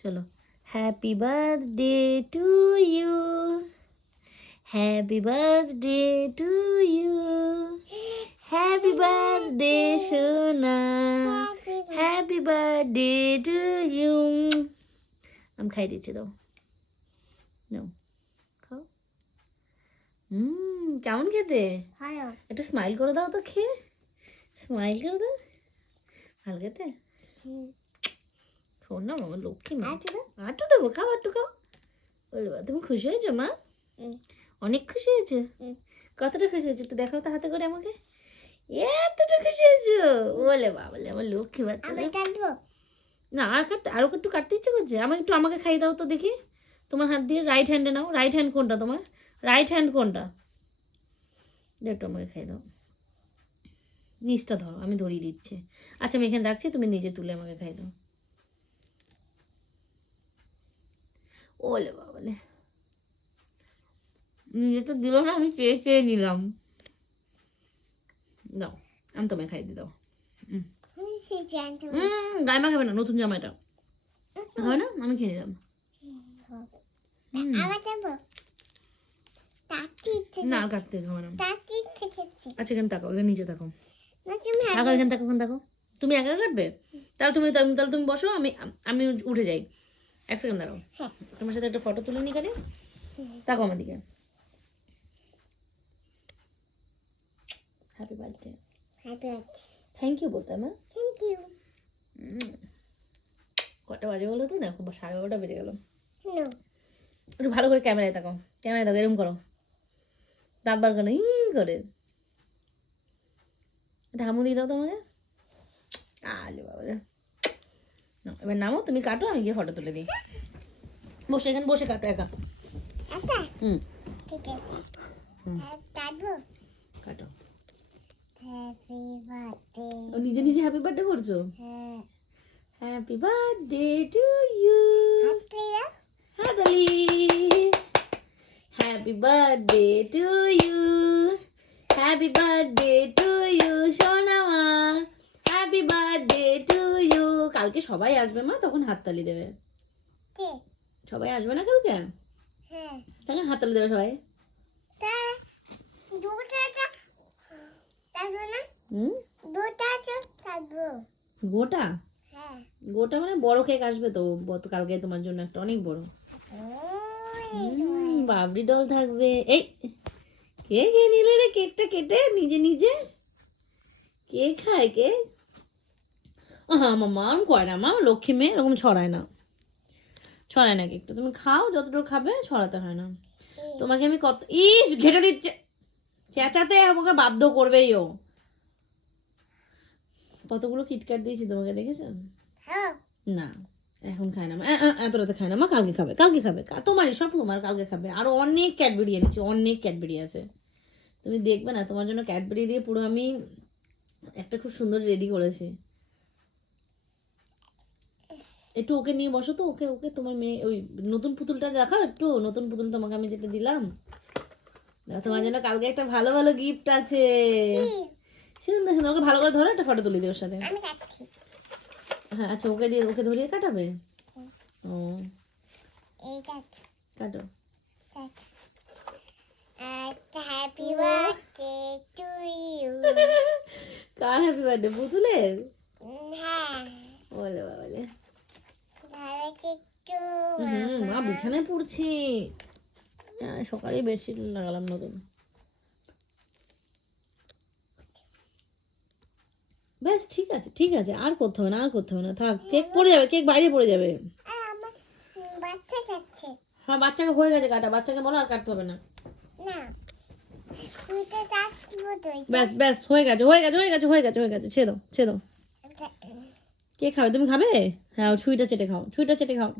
চলো, happy birthday to you, happy birthday to you, happy birthday সোনা, happy birthday to you. আমি খাই দিচ্ছি, দাও নাও খাও। কেমন খেতে? একটু স্মাইল করে দাও তো, খেয়ে স্মাইল করে দাও। ভালো খেতে? শোন না মামা, লক্ষ্মী মা, আটু দেবো, খাও একটু খাও। বলবা তুমি খুশি হয়েছো মা? অনেক খুশি হয়েছো? কতটা খুশি হয়েছো একটু দেখাও তো হাতে করে আমাকে। এতটা খুশি হয়েছো? বলে বাবলে আমার লক্ষ্মী বাচ্চা। না আর কাটতে, আরো একটু কাটতে ইচ্ছে করছে। আমাকে খাইয়ে দাও তো দেখি, তোমার হাত দিয়ে। রাইট হ্যান্ডে নাও। রাইট হ্যান্ড কোনটা তোমার? রাইট হ্যান্ড কোনটা? একটু আমাকে খাইয়ে দাও। নিচটা ধরো, আমি ধরিয়ে দিচ্ছি। আচ্ছা আমি এখানে রাখছি, তুমি নিজে তুলে আমাকে খাই দাও। ওলে বাবলে, নিজে তো দিল না, আমি চেয়ে চেয়ে নিলাম। দাও, আমি তোমায় খাই দিয়ে দাও। গায়ে মা খাবে না, নতুন জামা এটা হবে না, আমি খেয়ে নিলাম। না আর কাটতে খাবে না। আচ্ছা এখানে তাকাও, এখানে নিচে তাকাও, তাকাও এখানে তাকাও, এখানে তাকাও। তুমি একা কাটবে? তাহলে তুমি বসো, আমি উঠে যাই। এক সেকেন্ড দাঁড়াও, তোমার সাথে একটা ফটো তুলে নি। কাটে তাকাও আমার দিকে। Happy birthday. থ্যাংক ইউ বলতে আমার। কটা বাজে বলো তো? দেখো 12:30 বেজে গেল। একটু ভালো করে ক্যামেরায় তাকাও, ক্যামেরায় তাকাও, এরকম করো, দাঁত বার করো করে। এটা হামু দিয়ে দাও তো আমাকে। আলে বাবা, এবার নামো, তুমি কাটো, আমি গিয়ে ফটো তুলে দিই। বসে এখানে বসে কাটো একা। কাটো। নিজে নিজে হ্যাপি বার্থডে করছো? Happy birthday to you Hadali, happy birthday to you, happy birthday to you সোনামা, হ্যাপি বার্থডে টু ইউ। কালকে সবাই আসবে মা, তখন হাততালি দেবে। সবাই আসবে না কালকে? তখন হাততালি দেবে সবাই। গোটা গোটা মানে বড় কেক আসবে তো কালকে তোমার জন্য, একটা অনেক বড় বাবরি ডল থাকবে। এই কে খেয়ে নিলে রে কেকটা কেটে নিজে নিজে? কে খায় কেক? হ্যাঁ মামা আমি করে না, মা লক্ষ্মী মেয়ে এরকম ছড়ায় না কেকটা। তুমি খাও যতটুকু খাবে, ছড়াতে হয় না তোমাকে। আমি কত ঘেটে দিচ্ছে, চেঁচাতে আমাকে বাধ্য করবেই ও। কতগুলো কিটক্যাট দিয়েছি তোমাকে, দেখেছেন? না এখন খায় না মা, এত রাতে খায় না মা, কালকে খাবে তোমারই সব, তোমার কালকে খাবে। আরো অনেক ক্যাডবেরি এনেছি, অনেক ক্যাডবেরি আছে, তুমি দেখবে না। তোমার জন্য ক্যাডবেরি দিয়ে পুরো আমি একটা খুব সুন্দর রেডি করেছি। একটু ওকে নিয়ে বসো তো, ওকে ওকে তোমার মেয়ে ওই নতুন পুতুলটা দেখাও একটু, নতুন পুতুল তোমাকে আমি যেটা দিলাম। তোমার জন্য কালকে একটা ভালো ভালো গিফট আছে, সুন্দর সুন্দর। ওকে ভালো করে ধরো, একটা ফটো তুলে দিও ওর সাথে। হ্যাঁ আচ্ছা, ওকে ধরিয়ে কাটাবে। ও কাটো। Happy birthday to you. কার হ্যাপি বার্থডে? পুতুলের? হ্যাঁ বলে বাবলে, একটু মা বিছানায় পড়ছি। সকালে বেডশিট লাগালাম নতুন। ব্যাস ঠিক আছে, আর করতে হবে না, থাক। কেক পড়ে যাবে, কেক বাইরে পড়ে যাবে। আমার বাচ্চা যাচ্ছে। হ্যাঁ বাচ্চাকে হয়ে গেছে কাটা, বাচ্চাকে বলো আর কাটতে হবে না। ব্যাস হয়ে গেছে, ছেড়ে দাও। কে খাবে? তুমি খাবে? হ্যাঁ ছুঁইটা চেটে খাও।